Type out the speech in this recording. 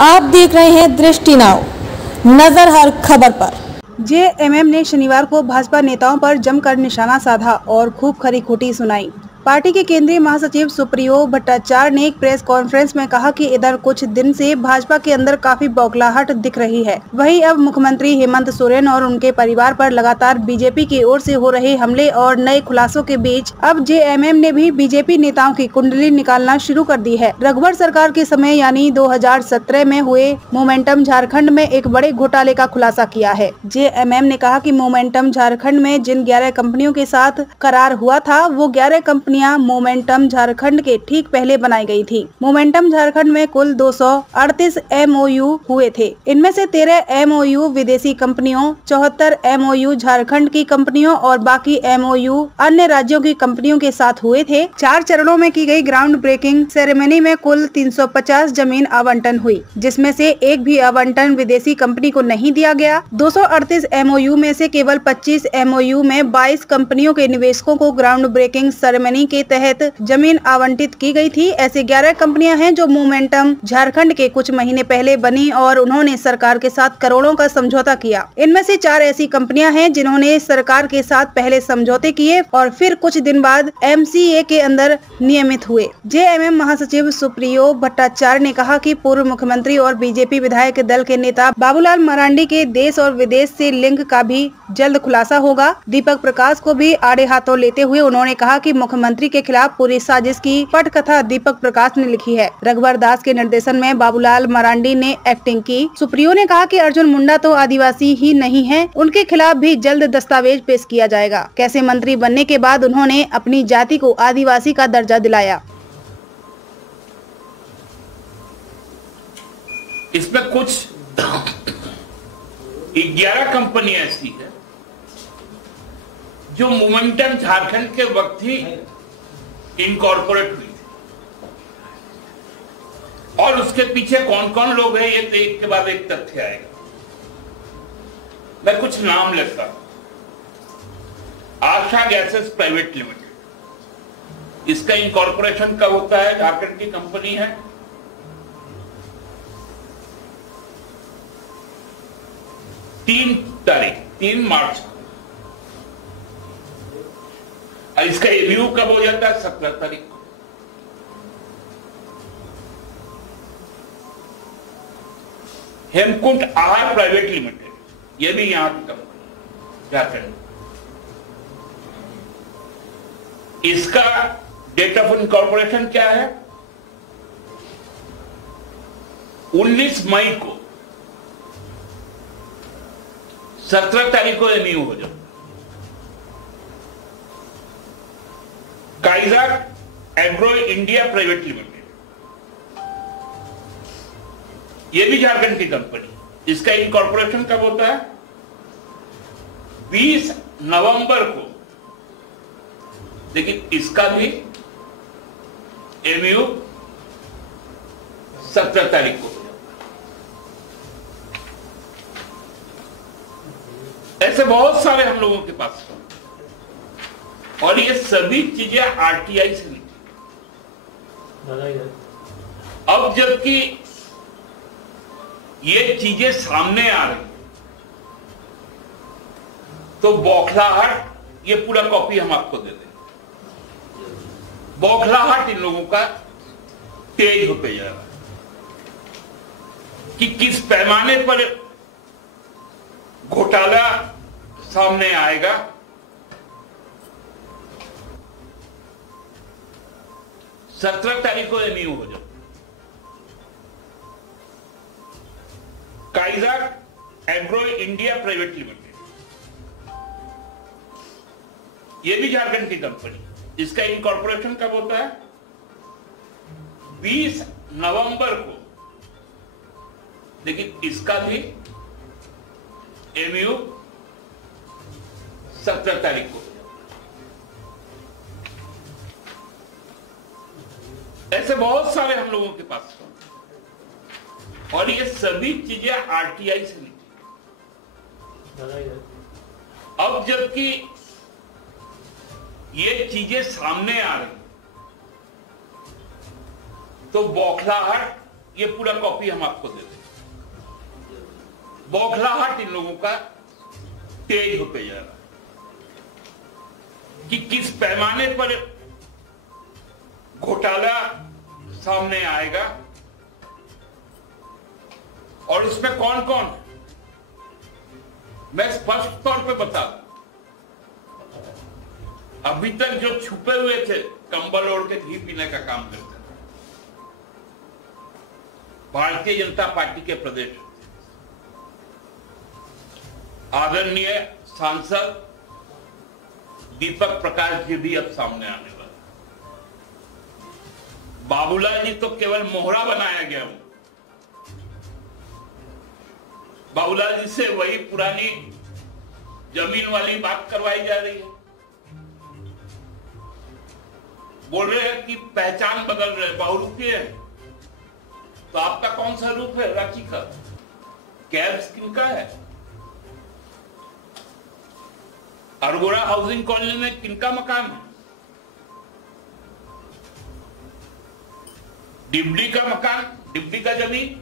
आप देख रहे हैं दृष्टि नाउ, नजर हर खबर पर। जेएमएम ने शनिवार को भाजपा नेताओं पर जमकर निशाना साधा और खूब खरी खोटी सुनाई। पार्टी के केंद्रीय महासचिव सुप्रियो भट्टाचार्य ने एक प्रेस कॉन्फ्रेंस में कहा कि इधर कुछ दिन से भाजपा के अंदर काफी बौखलाहट दिख रही है। वहीं अब मुख्यमंत्री हेमंत सोरेन और उनके परिवार पर लगातार बीजेपी की ओर से हो रहे हमले और नए खुलासों के बीच अब जेएमएम ने भी बीजेपी नेताओं की कुंडली निकालना शुरू कर दी है। रघुवर सरकार के समय यानी 2017 में हुए मोमेंटम झारखंड में एक बड़े घोटाले का खुलासा किया है। जेएमएम ने कहा कि मोमेंटम झारखंड में जिन 11 कंपनियों के साथ करार हुआ था वो 11 कंपनियां मोमेंटम झारखंड के ठीक पहले बनाई गई थी। मोमेंटम झारखंड में कुल 238 एमओयू हुए थे। इनमें से 13 एमओयू विदेशी कंपनियों, 74 एमओयू झारखंड की कंपनियों और बाकी एमओयू अन्य राज्यों की कंपनियों के साथ हुए थे। 4 चरणों में की गई ग्राउंड ब्रेकिंग सेरेमनी में कुल 350 जमीन आवंटन हुई, जिसमें से एक भी आवंटन विदेशी कंपनी को नहीं दिया गया। 238 एमओयू में से केवल 25 एमओयू में 22 कंपनियों के निवेशकों को ग्राउंड ब्रेकिंग सेरेमनी के तहत जमीन आवंटित की गई थी। ऐसे 11 कंपनियां हैं जो मोमेंटम झारखंड के कुछ महीने पहले बनी और उन्होंने सरकार के साथ करोड़ों का समझौता किया। इनमें से 4 ऐसी कंपनियां हैं जिन्होंने सरकार के साथ पहले समझौते किए और फिर कुछ दिन बाद एमसीए के अंदर नियमित हुए। जेएमएम महासचिव सुप्रियो भट्टाचार्य ने कहा कि पूर्व मुख्यमंत्री और बीजेपी विधायक दल के नेता बाबूलाल मरांडी के देश और विदेश से लिंक का भी जल्द खुलासा होगा। दीपक प्रकाश को भी आड़े हाथों लेते हुए उन्होंने कहा कि मुख्यमंत्री के खिलाफ पूरी साजिश की पटकथा दीपक प्रकाश ने लिखी है। रघुवर दास के निर्देशन में बाबूलाल मरांडी ने एक्टिंग की। सुप्रियो ने कहा कि अर्जुन मुंडा तो आदिवासी ही नहीं है, उनके खिलाफ भी जल्द दस्तावेज पेश किया जाएगा। कैसे मंत्री बनने के बाद उन्होंने अपनी जाति को आदिवासी का दर्जा दिलाया। इसमें कुछ 11 कंपनियां ऐसी है जो मोमेंटम झारखंड के वक्त ही इनकॉर्पोरेट हुई थी और उसके पीछे कौन कौन लोग हैं ये एक के बाद एक तथ्य आएगा। मैं कुछ नाम लेता हूं। आशा गैसेस प्राइवेट लिमिटेड, इसका इनकॉर्पोरेशन कब होता है? झारखंड की कंपनी है। तीन मार्च। इसका रिव्यू कब हो जाता है? 17 तारीख को। हेमकुंड आहार प्राइवेट लिमिटेड, यह भी यहां की कंपनी झारखंड। इसका डेट ऑफ इनकॉर्पोरेशन क्या है? 19 मई को। 17 तारीख को रिन्यू हो जाता। Kaizer agro India private limited, यह भी झारखंड की कंपनी। इसका इनकॉर्पोरेशन कब होता है? 20 नवंबर को। लेकिन इसका भी एमयू 17 तारीख को। ऐसे बहुत सारे हम लोगों के पास हैं और ये सभी चीजें आरटीआई से निकली। अब जबकि ये चीजें सामने आ रही तो बौखलाहट, ये पूरा कॉपी हम आपको दे देंगे। बौखलाहट इन लोगों का तेज होते जा रहा है कि किस पैमाने पर घोटाला सामने आएगा। सत्रह तारीख को रिन्यू हो जाए। Kaizer agro India private limited, यह भी झारखंड की कंपनी। इसका इनकॉर्पोरेशन कब होता है? 20 नवंबर को। लेकिन इसका भी एमयू 17 तारीख को। ऐसे बहुत सारे हम लोगों के पास हैं और ये सभी चीजें आरटीआई से निकली। अब जबकि ये चीजें सामने आ रही तो बौखलाहट ये पूरा कॉपी हम आपको दे देंगे। बौखलाहट इन लोगों का तेज होते जा रहा है कि किस पैमाने पर घोटाला सामने आएगा और उसमें कौन कौन। मैं स्पष्ट तौर पे बता दूं, अभी तक जो छुपे हुए थे कंबल ओढ़ के घी पीने का काम करते थे, भारतीय जनता पार्टी के प्रदेश आदरणीय सांसद दीपक प्रकाश जी भी अब सामने आने वाले। बाबूलाल जी तो केवल मोहरा बनाया गया हूं। बाबूलाल जी से वही पुरानी जमीन वाली बात करवाई जा रही है। बोल रहे हैं कि पहचान बदल रहे, बहुरूपी है। तो आपका कौन सा रूप है रांची का? कैब्स किनका है? अरगोड़ा हाउसिंग कॉलोनी में किनका मकान है? डिबली का मकान, डिबली का जमीन